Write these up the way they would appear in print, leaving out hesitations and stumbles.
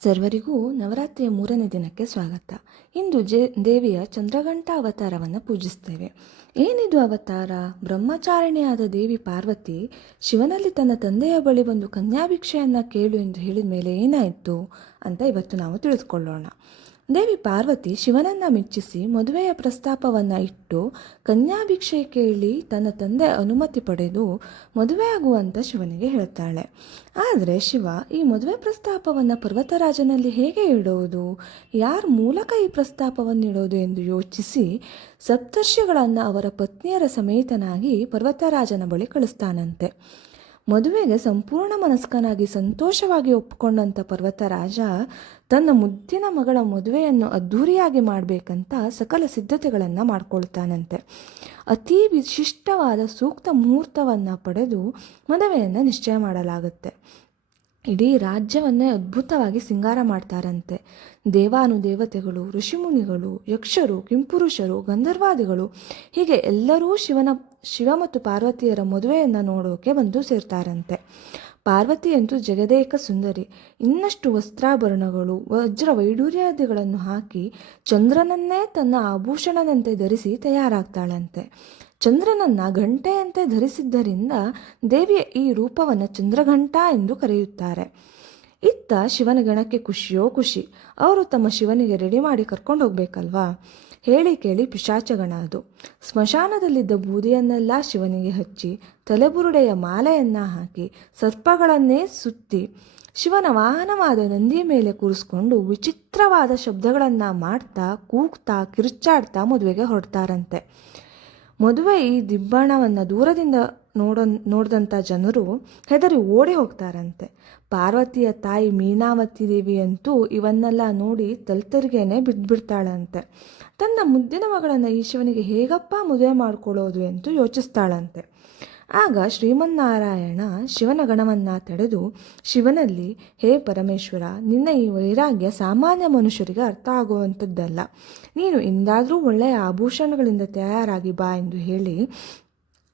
ಸರ್ವರಿಗೂ ನವರಾತ್ರಿಯ 3ನೇ ದಿನಕ್ಕೆ ಸ್ವಾಗತ. ಇಂದು ದೇವಿಯ ಚಂದ್ರಘಂಟ ಅವತಾರವನ್ನು ಪೂಜಿಸ್ತೇವೆ. ಏನಿದು ಅವತಾರ? ಬ್ರಹ್ಮಚಾರಿಣಿಯಾದ ದೇವಿ ಪಾರ್ವತಿ ಶಿವನಲ್ಲಿ ತನ್ನ ತಂದೆಯ ಬಳಿ ಒಂದು ಕನ್ಯಾಭಿಕ್ಷೆಯನ್ನು ಕೇಳು ಎಂದು ಹೇಳಿದ ಮೇಲೆ ಏನಾಯಿತು ಅಂತ ಇವತ್ತು ನಾವು ತಿಳಿದುಕೊಳ್ಳೋಣ. ದೇವಿ ಪಾರ್ವತಿ ಶಿವನನ್ನು ಮೆಚ್ಚಿಸಿ ಮದುವೆಯ ಪ್ರಸ್ತಾಪವನ್ನು ಇಟ್ಟು ಕನ್ಯಾಭಿಕ್ಷೆ ಕೇಳಿ ತನ್ನ ತಂದೆ ಅನುಮತಿ ಪಡೆದು ಮದುವೆಯಾಗುವಂತ ಶಿವನಿಗೆ ಹೇಳ್ತಾಳೆ. ಆದರೆ ಶಿವ ಈ ಮದುವೆ ಪ್ರಸ್ತಾಪವನ್ನು ಪರ್ವತರಾಜನಲ್ಲಿ ಹೇಗೆ ಇಡೋದು, ಯಾರ ಮೂಲಕ ಈ ಪ್ರಸ್ತಾಪವನ್ನು ಇಡೋದು ಎಂದು ಯೋಚಿಸಿ ಸಪ್ತರ್ಷಿಗಳನ್ನು ಅವರ ಪತ್ನಿಯರ ಸಮೇತನಾಗಿ ಪರ್ವತರಾಜನ ಬಳಿ ಕಳಿಸ್ತಾನಂತೆ. ಮದುವೆಗೆ ಸಂಪೂರ್ಣ ಮನಸ್ಕನಾಗಿ ಸಂತೋಷವಾಗಿ ಒಪ್ಪಿಕೊಂಡಂಥ ಪರ್ವತರಾಜ ತನ್ನ ಮುದ್ದಿನ ಮಗಳ ಮದುವೆಯನ್ನು ಅದ್ಧೂರಿಯಾಗಿ ಮಾಡಬೇಕಂತ ಸಕಲ ಸಿದ್ಧತೆಗಳನ್ನು ಮಾಡ್ಕೊಳ್ತಾನಂತೆ. ಅತೀ ವಿಶಿಷ್ಟವಾದ ಸೂಕ್ತ ಮುಹೂರ್ತವನ್ನು ಪಡೆದು ಮದುವೆಯನ್ನು ನಿಶ್ಚಯ ಮಾಡಲಾಗುತ್ತೆ. ಇಡೀ ರಾಜ್ಯವನ್ನೇ ಅದ್ಭುತವಾಗಿ ಸಿಂಗಾರ ಮಾಡ್ತಾರಂತೆ. ದೇವಾನುದೇವತೆಗಳು, ಋಷಿಮುನಿಗಳು, ಯಕ್ಷರು, ಕಿಂಪುರುಷರು, ಗಂಧರ್ವಾದಿಗಳು ಹೀಗೆ ಎಲ್ಲರೂ ಶಿವ ಮತ್ತು ಪಾರ್ವತಿಯರ ಮದುವೆಯನ್ನು ನೋಡೋಕೆ ಬಂದು ಸೇರ್ತಾರಂತೆ. ಪಾರ್ವತಿಯಂತೂ ಜಗದೇಕ ಸುಂದರಿ. ಇನ್ನಷ್ಟು ವಸ್ತ್ರಾಭರಣಗಳು, ವಜ್ರ ವೈಡೂರ್ಯಾದಿಗಳನ್ನು ಹಾಕಿ ಚಂದ್ರನನ್ನೇ ತನ್ನ ಆಭೂಷಣದಂತೆ ಧರಿಸಿ ತಯಾರಾಗ್ತಾಳಂತೆ. ಚಂದ್ರನನ್ನು ಗಂಟೆಯಂತೆ ಧರಿಸಿದ್ದರಿಂದ ದೇವಿಯ ಈ ರೂಪವನ್ನು ಚಂದ್ರಘಂಟ ಎಂದು ಕರೆಯುತ್ತಾರೆ. ಇತ್ತ ಶಿವನ ಗಣಕ್ಕೆ ಖುಷಿಯೋ ಖುಷಿ. ಅವರು ತಮ್ಮ ಶಿವನಿಗೆ ರೆಡಿ ಮಾಡಿ ಕರ್ಕೊಂಡು ಹೋಗ್ಬೇಕಲ್ವಾ. ಹೇಳಿ ಕೇಳಿ ಪಿಶಾಚಗಣ ಅದು. ಸ್ಮಶಾನದಲ್ಲಿದ್ದ ಬೂದಿಯನ್ನೆಲ್ಲ ಶಿವನಿಗೆ ಹಚ್ಚಿ ತಲೆಬುರುಡೆಯ ಮಾಲೆಯನ್ನು ಹಾಕಿ ಸರ್ಪಗಳನ್ನೇ ಸುತ್ತಿ ಶಿವನ ವಾಹನವಾದ ನಂದಿ ಮೇಲೆ ಕೂರಿಸ್ಕೊಂಡು ವಿಚಿತ್ರವಾದ ಶಬ್ದಗಳನ್ನು ಮಾಡ್ತಾ ಕೂಗ್ತಾ ಕಿರುಚಾಡ್ತಾ ಮದುವೆಗೆ ಹೊರಡ್ತಾರಂತೆ. ಮದುವೆ ಈ ದಿಬ್ಬಣವನ್ನು ದೂರದಿಂದ ನೋಡಿದಂಥ ಜನರು ಹೆದರಿ ಓಡಿ ಹೋಗ್ತಾರಂತೆ. ಪಾರ್ವತಿಯ ತಾಯಿ ಮೀನಾವತಿ ದೇವಿಯಂತೂ ಇವನ್ನೆಲ್ಲ ನೋಡಿ ತಲ್ತರಿಗೇನೆ ಬಿದ್ದುಬಿಡ್ತಾಳಂತೆ. ತನ್ನ ಮುದ್ದಿನ ಮಗಳನ್ನು ಈ ಶಿವನಿಗೆ ಹೇಗಪ್ಪ ಮದುವೆ ಮಾಡಿಕೊಳ್ಳೋದು ಎಂದು ಯೋಚಿಸ್ತಾಳಂತೆ. ಆಗ ಶ್ರೀಮನ್ನಾರಾಯಣ ಶಿವನ ಗಣವನ್ನು ತಡೆದು ಶಿವನಲ್ಲಿ, ಹೇ ಪರಮೇಶ್ವರ, ನಿನ್ನ ಈ ವೈರಾಗ್ಯ ಸಾಮಾನ್ಯ ಮನುಷ್ಯರಿಗೆ ಅರ್ಥ ಆಗುವಂಥದ್ದಲ್ಲ. ನೀನು ಇಂದಾದರೂ ಒಳ್ಳೆಯ ಆಭೂಷಣಗಳಿಂದ ತಯಾರಾಗಿ ಬಾ ಎಂದು ಹೇಳಿ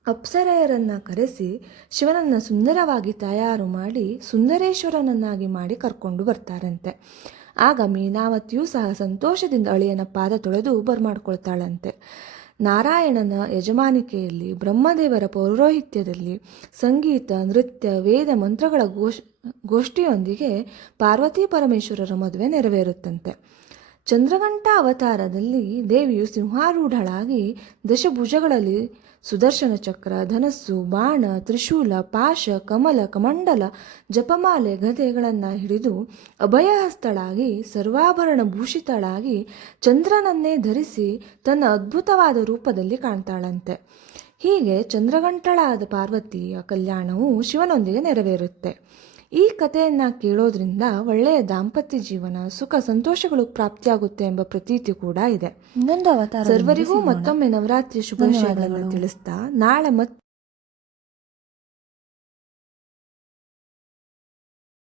ಅಪ್ಸರೆಯರನ್ನು ಕರೆಸಿ ಶಿವನನ್ನು ಸುಂದರವಾಗಿ ತಯಾರು ಮಾಡಿ ಸುಂದರೇಶ್ವರನನ್ನಾಗಿ ಮಾಡಿ ಕರ್ಕೊಂಡು ಬರ್ತಾರಂತೆ. ಆಗ ಮೀನಾವತಿಯೂ ಸಹ ಸಂತೋಷದಿಂದ ಅಳಿಯನ ಪಾದ ತೊಳೆದು ಬರ್ಮಾಡ್ಕೊಳ್ತಾಳಂತೆ. ನಾರಾಯಣನ ಯಜಮಾನಿಕೆಯಲ್ಲಿ ಬ್ರಹ್ಮದೇವರ ಪೌರೋಹಿತ್ಯದಲ್ಲಿ ಸಂಗೀತ, ನೃತ್ಯ, ವೇದ ಮಂತ್ರಗಳ ಗೋಷ್ಠಿಯೊಂದಿಗೆ ಪಾರ್ವತಿ ಪರಮೇಶ್ವರರ ಮದುವೆ ನೆರವೇರುತ್ತಂತೆ. ಚಂದ್ರಘಂಟ ಅವತಾರದಲ್ಲಿ ದೇವಿಯು ಸಿಂಹಾರೂಢಳಾಗಿ ದಶಭುಜಗಳಲ್ಲಿ ಸುದರ್ಶನ ಚಕ್ರ, ಧನಸ್ಸು, ಬಾಣ, ತ್ರಿಶೂಲ, ಪಾಶ, ಕಮಲ, ಕಮಂಡಲ, ಜಪಮಾಲೆ, ಗದೆಗಳನ್ನು ಹಿಡಿದು ಅಭಯಹಸ್ತಳಾಗಿ ಸರ್ವಾಭರಣ ಭೂಷಿತಳಾಗಿ ಚಂದ್ರನನ್ನೇ ಧರಿಸಿ ತನ್ನ ಅದ್ಭುತವಾದ ರೂಪದಲ್ಲಿ ಕಾಣ್ತಾಳಂತೆ. ಹೀಗೆ ಚಂದ್ರಘಂಟಳಾದ ಪಾರ್ವತಿಯ ಕಲ್ಯಾಣವು ಶಿವನೊಂದಿಗೆ ನೆರವೇರುತ್ತೆ. ಈ ಕಥೆಯನ್ನು ಕೇಳೋದ್ರಿಂದ ಒಳ್ಳೆಯ ದಾಂಪತ್ಯ ಜೀವನ, ಸುಖ, ಸಂತೋಷಗಳು ಪ್ರಾಪ್ತಿಯಾಗುತ್ತೆ ಎಂಬ ಪ್ರತೀತಿ ಕೂಡ ಇದೆ. ಇನ್ನೊಂದು ಅವತಾರ ಸರ್ವರಿಗೂ ಮತ್ತೊಮ್ಮೆ ನವರಾತ್ರಿಯ ಶುಭಾಶಯಗಳನ್ನು ತಿಳಿಸ್ತಾ ನಾಳೆ